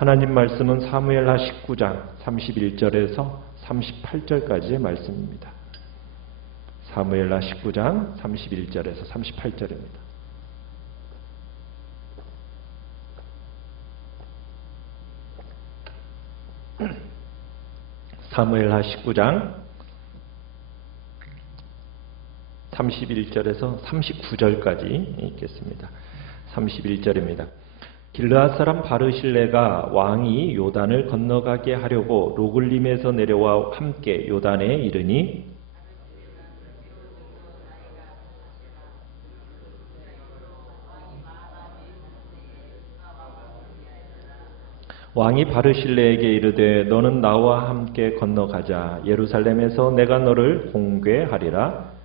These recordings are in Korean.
하나님 말씀은 사무엘하 19장 31절에서 38절까지의 말씀입니다. 사무엘하 19장 31절에서 38절입니다. 사무엘하 19장 31절에서 39절까지 읽겠습니다. 31절입니다. 길르앗 사람 바르실레가 왕이 요단을 건너가게 하려고 로글림에서 내려와 함께 요단에 이르니 왕이 바르실레에게 이르되 너는 나와 함께 건너가자. 예루살렘에서 내가 너를 공궤하리라.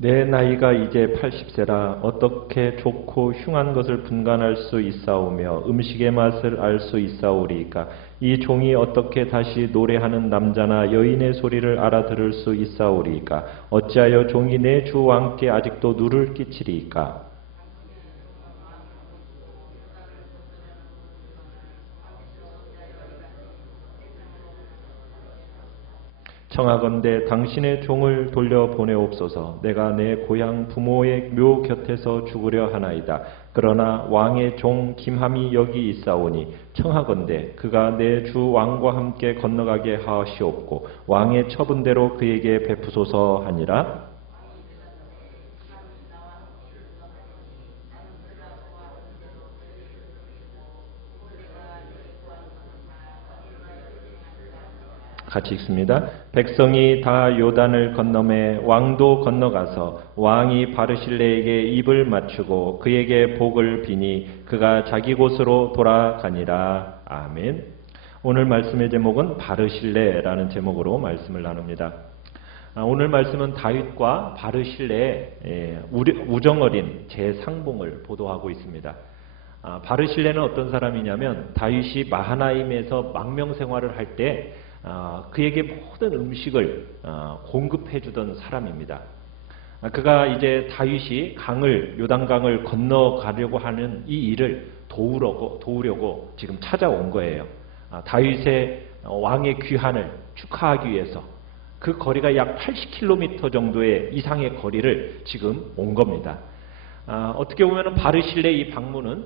내 나이가 이제 80세라 어떻게 좋고 흉한 것을 분간할 수 있사오며 음식의 맛을 알 수 있사오리이까. 이 종이 어떻게 다시 노래하는 남자나 여인의 소리를 알아들을 수 있사오리이까. 어찌하여 종이 내 주 왕께 아직도 누를 끼치리이까. 청하건대 당신의 종을 돌려보내옵소서. 내가 내 고향 부모의 묘 곁에서 죽으려 하나이다. 그러나 왕의 종 김함이 여기 있사오니 청하건대 그가 내 주 왕과 함께 건너가게 하시옵고 왕의 처분대로 그에게 베푸소서 하니라. 같이 읽습니다. 백성이 다 요단을 건너매 왕도 건너가서 왕이 바르실레에게 입을 맞추고 그에게 복을 비니 그가 자기 곳으로 돌아가니라. 아멘. 오늘 말씀의 제목은 바르실레라는 제목으로 말씀을 나눕니다. 오늘 말씀은 다윗과 바르실레의 우정어린 재상봉을 보도하고 있습니다. 바르실레는 어떤 사람이냐면 다윗이 마하나임에서 망명 생활을 할 때 그에게 모든 음식을 공급해 주던 사람입니다. 그가 이제 다윗이 요단강을 건너가려고 하는 이 일을 도우려고 지금 찾아온 거예요. 다윗의 왕의 귀환을 축하하기 위해서 그 거리가 약 80km 정도의 이상의 거리를 지금 온 겁니다. 어떻게 보면 바르실레 이 방문은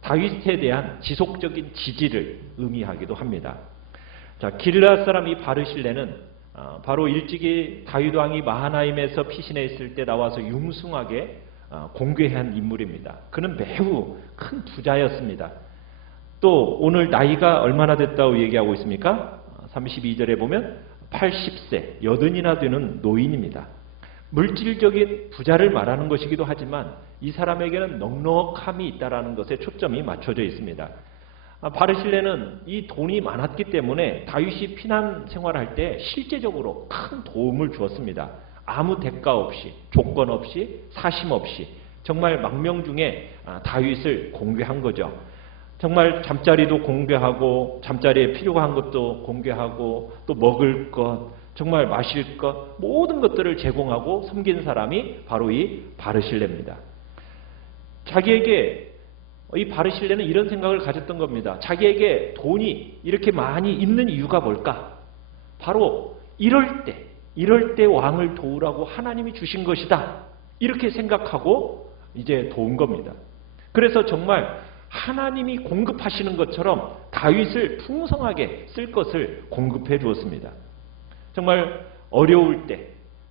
다윗에 대한 지속적인 지지를 의미하기도 합니다. 자, 길르앗 사람 이 바르실레는 바로 일찍이 다윗 왕이 마하나임에서 피신해 있을 때 나와서 융숭하게 공개한 인물입니다. 그는 매우 큰 부자였습니다. 또 오늘 나이가 얼마나 됐다고 얘기하고 있습니까? 32절에 보면 80세, 80이나 되는 노인입니다. 물질적인 부자를 말하는 것이기도 하지만 이 사람에게는 넉넉함이 있다는 것에 초점이 맞춰져 있습니다. 바르실레는 이 돈이 많았기 때문에 다윗이 피난 생활할 때 실제적으로 큰 도움을 주었습니다. 아무 대가 없이, 조건 없이, 사심 없이 정말 망명 중에 다윗을 공개한 거죠. 정말 잠자리도 공개하고 잠자리에 필요한 것도 공개하고 또 먹을 것, 정말 마실 것 모든 것들을 제공하고 섬긴 사람이 바로 이 바르실레입니다. 자기에게 이 바르실레는 이런 생각을 가졌던 겁니다. 자기에게 돈이 이렇게 많이 있는 이유가 뭘까? 바로 이럴 때 왕을 도우라고 하나님이 주신 것이다. 이렇게 생각하고 이제 도운 겁니다. 그래서 정말 하나님이 공급하시는 것처럼 다윗을 풍성하게 쓸 것을 공급해 주었습니다. 정말 어려울 때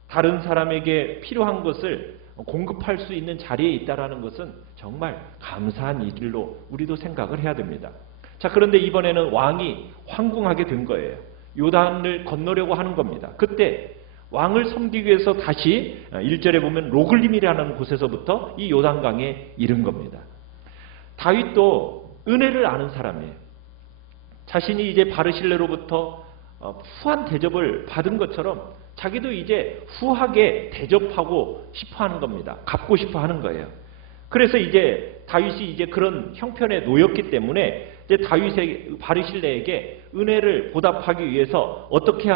다른 사람에게 필요한 것을 공급할 수 있는 자리에 있다는 것은 정말 감사한 일로 우리도 생각을 해야 됩니다. 자, 그런데 이번에는 왕이 황궁하게 된 거예요. 요단을 건너려고 하는 겁니다. 그때 왕을 섬기기 위해서 다시 1절에 보면 로글림이라는 곳에서부터 이 요단강에 이른 겁니다. 다윗도 은혜를 아는 사람이에요. 자신이 이제 바르실레로부터 후한 대접을 받은 것처럼 자기도 이제 후하게 대접하고 싶어 하는 겁니다. 갚고 싶어 하는 거예요. 그래서 이제 다윗이 이제 그런 형편에 놓였기 때문에 이제 바르실레에게 은혜를 보답하기 위해서 어떻게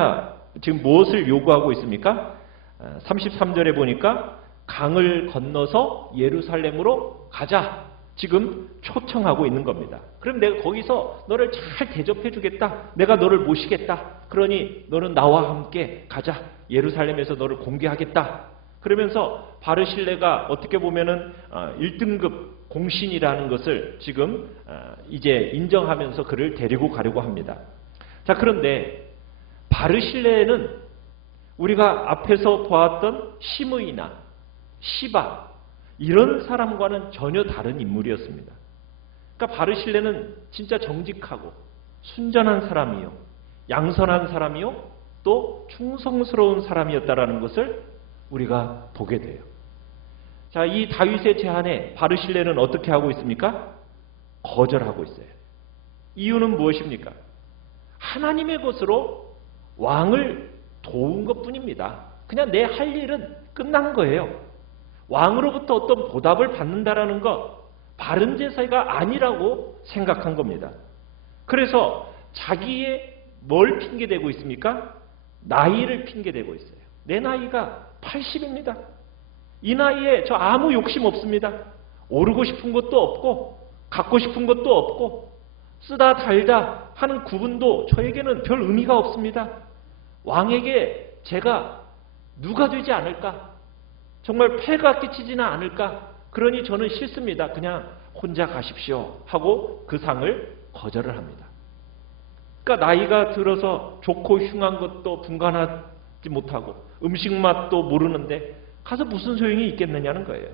지금 무엇을 요구하고 있습니까? 33절에 보니까 강을 건너서 예루살렘으로 가자. 지금 초청하고 있는 겁니다. 그럼 내가 거기서 너를 잘 대접해 주겠다. 내가 너를 모시겠다. 그러니 너는 나와 함께 가자. 예루살렘에서 너를 공개하겠다. 그러면서 바르실레가 어떻게 보면은 1등급 공신이라는 것을 지금 이제 인정하면서 그를 데리고 가려고 합니다. 자, 그런데 바르실레는 우리가 앞에서 보았던 시므이나 시바 이런 사람과는 전혀 다른 인물이었습니다. 그러니까 바르실레는 진짜 정직하고 순전한 사람이요, 양선한 사람이요, 또 충성스러운 사람이었다라는 것을 우리가 보게 돼요. 자, 이 다윗의 제안에 바르실레는 어떻게 하고 있습니까? 거절하고 있어요. 이유는 무엇입니까? 하나님의 것으로 왕을 도운 것뿐입니다. 그냥 내 할 일은 끝난 거예요. 왕으로부터 어떤 보답을 받는다라는 것, 바른 제사가 아니라고 생각한 겁니다. 그래서 자기의 뭘 핑계대고 있습니까? 나이를 핑계대고 있어요. 내 나이가 80입니다. 이 나이에 저 아무 욕심 없습니다. 오르고 싶은 것도 없고 갖고 싶은 것도 없고 쓰다 달다 하는 구분도 저에게는 별 의미가 없습니다. 왕에게 제가 누가 되지 않을까? 정말 폐가 끼치지는 않을까? 그러니 저는 싫습니다. 그냥 혼자 가십시오 하고 그 상을 거절을 합니다. 그러니까 나이가 들어서 좋고 흉한 것도 분간하지 못하고 음식 맛도 모르는데 가서 무슨 소용이 있겠느냐는 거예요.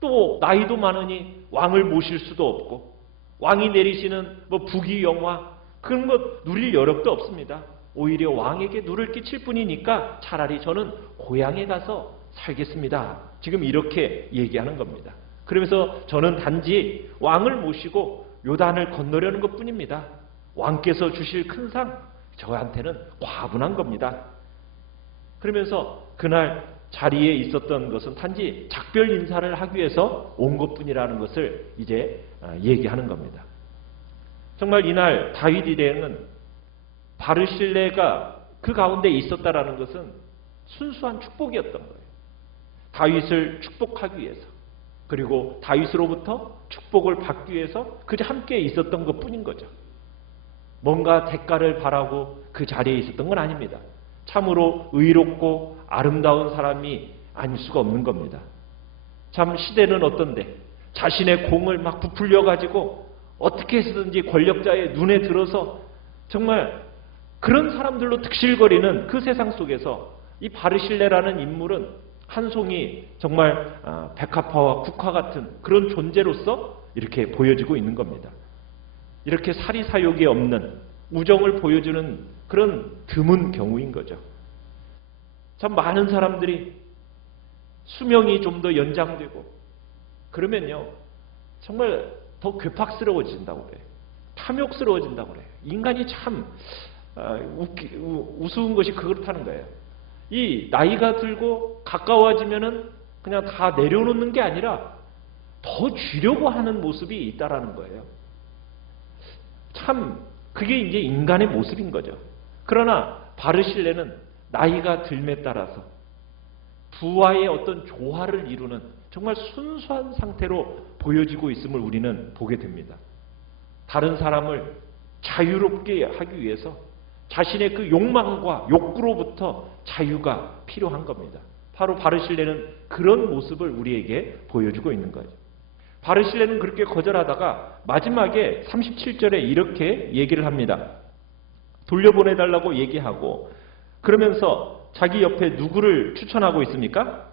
또 나이도 많으니 왕을 모실 수도 없고 왕이 내리시는 뭐 부귀영화 그런 것 누릴 여력도 없습니다. 오히려 왕에게 누를 끼칠 뿐이니까 차라리 저는 고향에 가서 살겠습니다. 지금 이렇게 얘기하는 겁니다. 그러면서 저는 단지 왕을 모시고 요단을 건너려는 것뿐입니다. 왕께서 주실 큰 상 저한테는 과분한 겁니다. 그러면서 그날 자리에 있었던 것은 단지 작별 인사를 하기 위해서 온 것뿐이라는 것을 이제 얘기하는 겁니다. 정말 이날 다윗 일행은 바르실레가 그 가운데 있었다라는 것은 순수한 축복이었던 거예요. 다윗을 축복하기 위해서, 그리고 다윗으로부터 축복을 받기 위해서 그저 함께 있었던 것뿐인 거죠. 뭔가 대가를 바라고 그 자리에 있었던 건 아닙니다. 참으로 의롭고 아름다운 사람이 아닐 수가 없는 겁니다. 참 시대는 어떤데 자신의 공을 막 부풀려 가지고 어떻게 해서든지 권력자의 눈에 들어서 정말 그런 사람들로 득실거리는 그 세상 속에서 이 바르실레라는 인물은 한 송이 정말 백합화와 국화 같은 그런 존재로서 이렇게 보여지고 있는 겁니다. 이렇게 사리사욕이 없는 우정을 보여주는 그런 드문 경우인 거죠. 참 많은 사람들이 수명이 좀 더 연장되고 그러면요 정말 더 괴팍스러워진다고 그래요. 탐욕스러워진다고 그래요. 인간이 참 우스운 것이 그렇다는 거예요. 이 나이가 들고 가까워지면은 그냥 다 내려놓는 게 아니라 더 주려고 하는 모습이 있다라는 거예요. 참 그게 이제 인간의 모습인 거죠. 그러나 바르실레는 나이가 들매 따라서 부와의 어떤 조화를 이루는 정말 순수한 상태로 보여지고 있음을 우리는 보게 됩니다. 다른 사람을 자유롭게 하기 위해서 자신의 그 욕망과 욕구로부터 자유가 필요한 겁니다. 바로 바르실레는 그런 모습을 우리에게 보여주고 있는 거예요. 바르실레는 그렇게 거절하다가 마지막에 37절에 이렇게 얘기를 합니다. 돌려보내달라고 얘기하고 그러면서 자기 옆에 누구를 추천하고 있습니까?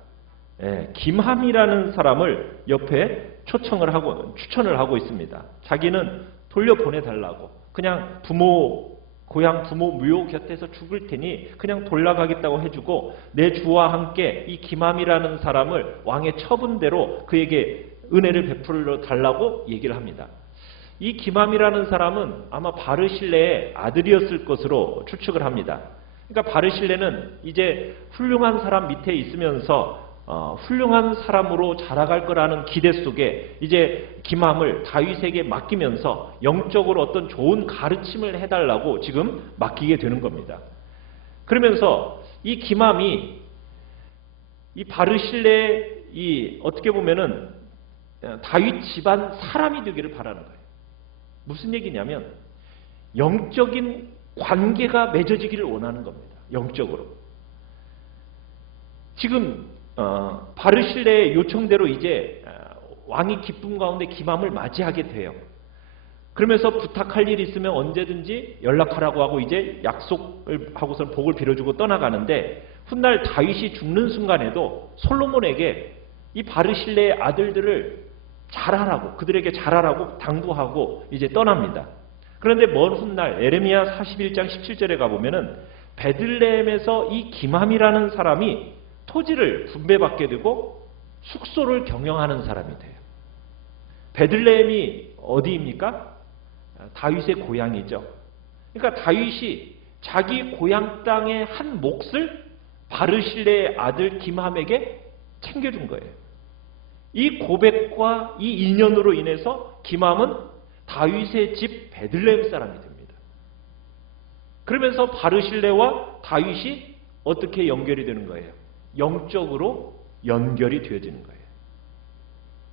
김함이라는 사람을 옆에 추천을 하고 있습니다. 자기는 돌려보내달라고 그냥 고향 부모 묘 곁에서 죽을 테니 그냥 돌아가겠다고 해주고 내 주와 함께 이 김함이라는 사람을 왕의 처분대로 그에게 은혜를 베풀어 달라고 얘기를 합니다. 이 김함이라는 사람은 아마 바르실레의 아들이었을 것으로 추측을 합니다. 그러니까 바르실레는 이제 훌륭한 사람 밑에 있으면서 훌륭한 사람으로 자라갈 거라는 기대 속에 이제 김함을 다윗에게 맡기면서 영적으로 어떤 좋은 가르침을 해달라고 지금 맡기게 되는 겁니다. 그러면서 이 김함이 이 바르실레 어떻게 보면은 다윗 집안 사람이 되기를 바라는 거예요. 무슨 얘기냐면 영적인 관계가 맺어지기를 원하는 겁니다. 영적으로. 지금 바르실레의 요청대로 이제 왕이 기쁨 가운데 기맘을 맞이하게 돼요. 그러면서 부탁할 일이 있으면 언제든지 연락하라고 하고 이제 약속을 하고선 복을 빌어주고 떠나가는데 훗날 다윗이 죽는 순간에도 솔로몬에게 이 바르실레의 아들들을 잘하라고, 그들에게 잘하라고 당부하고 이제 떠납니다. 그런데 먼 훗날 에레미야 41장 17절에 가보면은 베들레헴에서 이 기맘이라는 사람이 토지를 분배받게 되고 숙소를 경영하는 사람이 돼요. 베들레헴이 어디입니까? 다윗의 고향이죠. 그러니까 다윗이 자기 고향 땅의 한 몫을 바르실레의 아들 김함에게 챙겨준 거예요. 이 고백과 이 인연으로 인해서 김함은 다윗의 집 베들레헴 사람이 됩니다. 그러면서 바르실레와 다윗이 어떻게 연결이 되는 거예요? 영적으로 연결이 되어지는 거예요.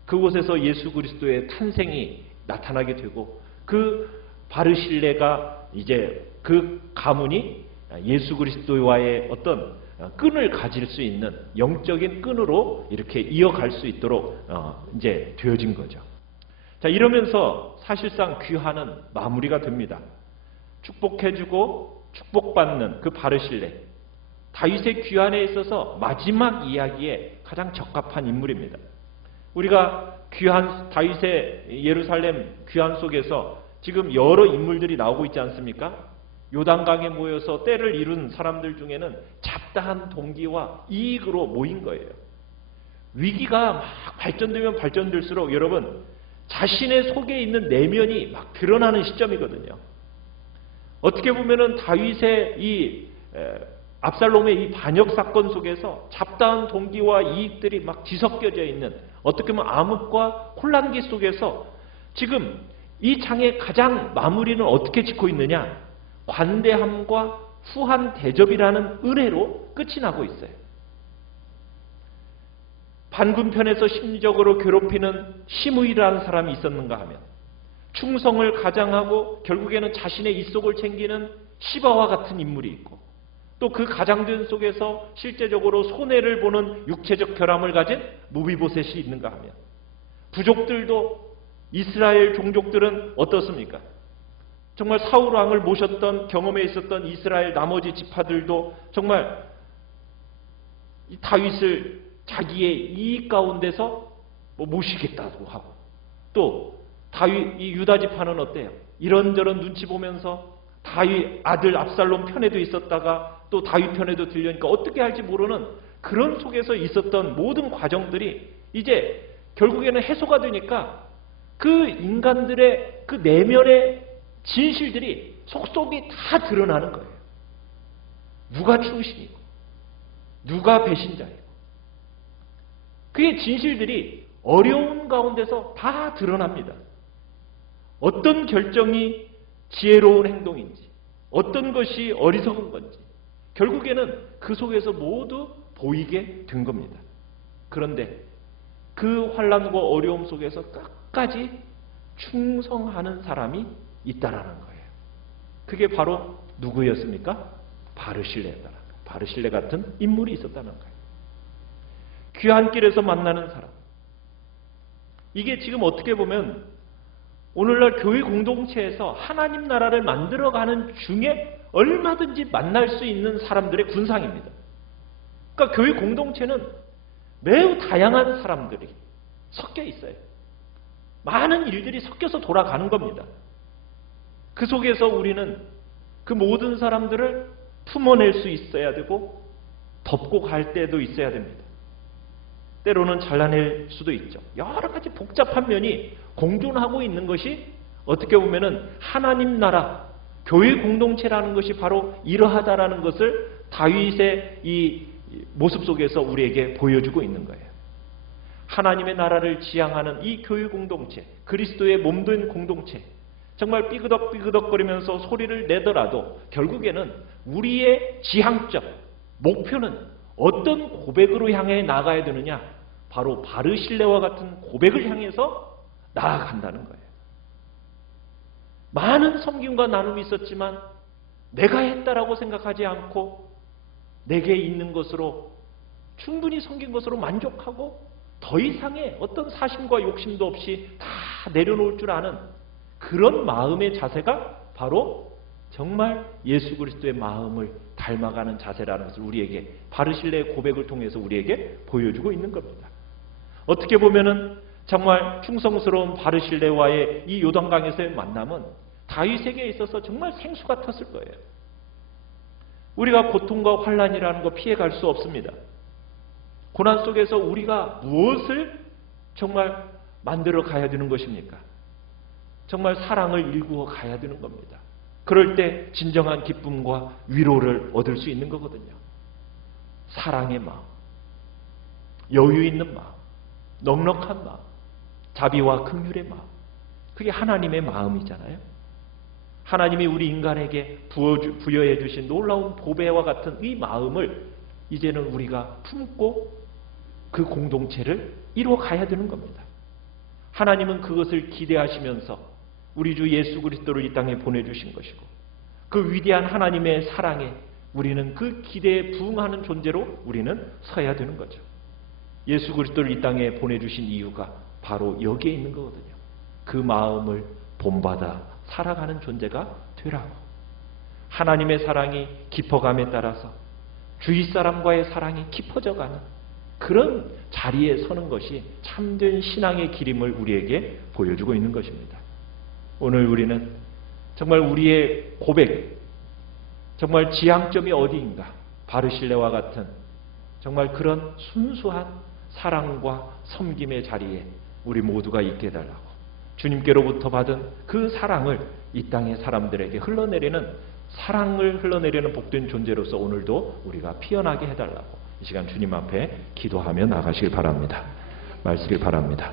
그곳에서 예수 그리스도의 탄생이 나타나게 되고 그 바르실레가 이제 그 가문이 예수 그리스도와의 어떤 끈을 가질 수 있는 영적인 끈으로 이렇게 이어갈 수 있도록 이제 되어진 거죠. 자, 이러면서 사실상 귀환은 마무리가 됩니다. 축복해주고 축복받는 그 바르실레, 다윗의 귀환에 있어서 마지막 이야기에 가장 적합한 인물입니다. 우리가 귀환, 다윗의 예루살렘 귀환 속에서 지금 여러 인물들이 나오고 있지 않습니까? 요단강에 모여서 때를 이룬 사람들 중에는 잡다한 동기와 이익으로 모인 거예요. 위기가 막 발전되면 발전될수록 여러분 자신의 속에 있는 내면이 막 드러나는 시점이거든요. 어떻게 보면은 다윗의 이 압살롬의 이 반역 사건 속에서 잡다한 동기와 이익들이 막 뒤섞여져 있는 어떻게 보면 암흑과 혼란기 속에서 지금 이 장의 가장 마무리는 어떻게 짓고 있느냐? 관대함과 후한 대접이라는 은혜로 끝이 나고 있어요. 반군편에서 심리적으로 괴롭히는 시므이라는 사람이 있었는가 하면 충성을 가장하고 결국에는 자신의 입속을 챙기는 시바와 같은 인물이 있고 또 그 가장된 속에서 실제적으로 손해를 보는 육체적 결함을 가진 무비보셋이 있는가 하면 부족들도 이스라엘 종족들은 어떻습니까? 정말 사울 왕을 모셨던 경험에 있었던 이스라엘 나머지 지파들도 정말 다윗을 자기의 이익 가운데서 모시겠다고 하고 또 다윗 이 유다 지파는 어때요? 이런저런 눈치 보면서 다윗 아들 압살롬 편에도 있었다가 또 다윗 편에도 들려니까 어떻게 할지 모르는 그런 속에서 있었던 모든 과정들이 이제 결국에는 해소가 되니까 그 인간들의 그 내면의 진실들이 속속이 다 드러나는 거예요. 누가 충신이고 누가 배신자이고 그의 진실들이 어려운 가운데서 다 드러납니다. 어떤 결정이 지혜로운 행동인지 어떤 것이 어리석은 건지 결국에는 그 속에서 모두 보이게 된 겁니다. 그런데 그 환난과 어려움 속에서 끝까지 충성하는 사람이 있다라는 거예요. 그게 바로 누구였습니까? 바르실레였다는 거예요. 바르실레 같은 인물이 있었다는 거예요. 귀한 길에서 만나는 사람. 이게 지금 어떻게 보면 오늘날 교회 공동체에서 하나님 나라를 만들어가는 중에 얼마든지 만날 수 있는 사람들의 군상입니다. 그러니까 교회 공동체는 매우 다양한 사람들이 섞여 있어요. 많은 일들이 섞여서 돌아가는 겁니다. 그 속에서 우리는 그 모든 사람들을 품어낼 수 있어야 되고 덮고 갈 때도 있어야 됩니다. 때로는 잘라낼 수도 있죠. 여러 가지 복잡한 면이 공존하고 있는 것이 어떻게 보면은 하나님 나라, 교회 공동체라는 것이 바로 이러하다라는 것을 다윗의 이 모습 속에서 우리에게 보여주고 있는 거예요. 하나님의 나라를 지향하는 이 교회 공동체, 그리스도의 몸된 공동체, 정말 삐그덕삐그덕거리면서 소리를 내더라도 결국에는 우리의 지향점, 목표는 어떤 고백으로 향해 나가야 되느냐? 바로 바르실레와 같은 고백을 향해서 나아간다는 거예요. 많은 섬김과 나눔이 있었지만 내가 했다라고 생각하지 않고 내게 있는 것으로 충분히 섬긴 것으로 만족하고 더 이상의 어떤 사심과 욕심도 없이 다 내려놓을 줄 아는 그런 마음의 자세가 바로 정말 예수 그리스도의 마음을 닮아가는 자세라는 것을 우리에게 바르실레의 고백을 통해서 우리에게 보여주고 있는 겁니다. 어떻게 보면은 정말 충성스러운 바르실레와의 이 요단강에서의 만남은 다윗에게 있어서 정말 생수 같았을 거예요. 우리가 고통과 환난이라는 거 피해갈 수 없습니다. 고난 속에서 우리가 무엇을 정말 만들어 가야 되는 것입니까? 정말 사랑을 일구어 가야 되는 겁니다. 그럴 때 진정한 기쁨과 위로를 얻을 수 있는 거거든요. 사랑의 마음, 여유 있는 마음, 넉넉한 마음, 자비와 긍휼의 마음, 그게 하나님의 마음이잖아요. 하나님이 우리 인간에게 부여해 주신 놀라운 보배와 같은 이 마음을 이제는 우리가 품고 그 공동체를 이루어 가야 되는 겁니다. 하나님은 그것을 기대하시면서 우리 주 예수 그리스도를 이 땅에 보내주신 것이고 그 위대한 하나님의 사랑에 우리는 그 기대에 부응하는 존재로 우리는 서야 되는 거죠. 예수 그리스도를 이 땅에 보내주신 이유가 바로 여기에 있는 거거든요. 그 마음을 본받아 살아가는 존재가 되라고. 하나님의 사랑이 깊어감에 따라서 주위 사람과의 사랑이 깊어져가는 그런 자리에 서는 것이 참된 신앙의 길임을 우리에게 보여주고 있는 것입니다. 오늘 우리는 정말 우리의 고백, 정말 지향점이 어디인가, 바르실레와 같은 정말 그런 순수한 사랑과 섬김의 자리에 우리 모두가 있게 해달라고, 주님께로부터 받은 그 사랑을 이 땅의 사람들에게 흘러내리는, 사랑을 흘러내리는 복된 존재로서 오늘도 우리가 피어나게 해달라고 이 시간 주님 앞에 기도하며 나가시길 바랍니다. 말씀을 바랍니다.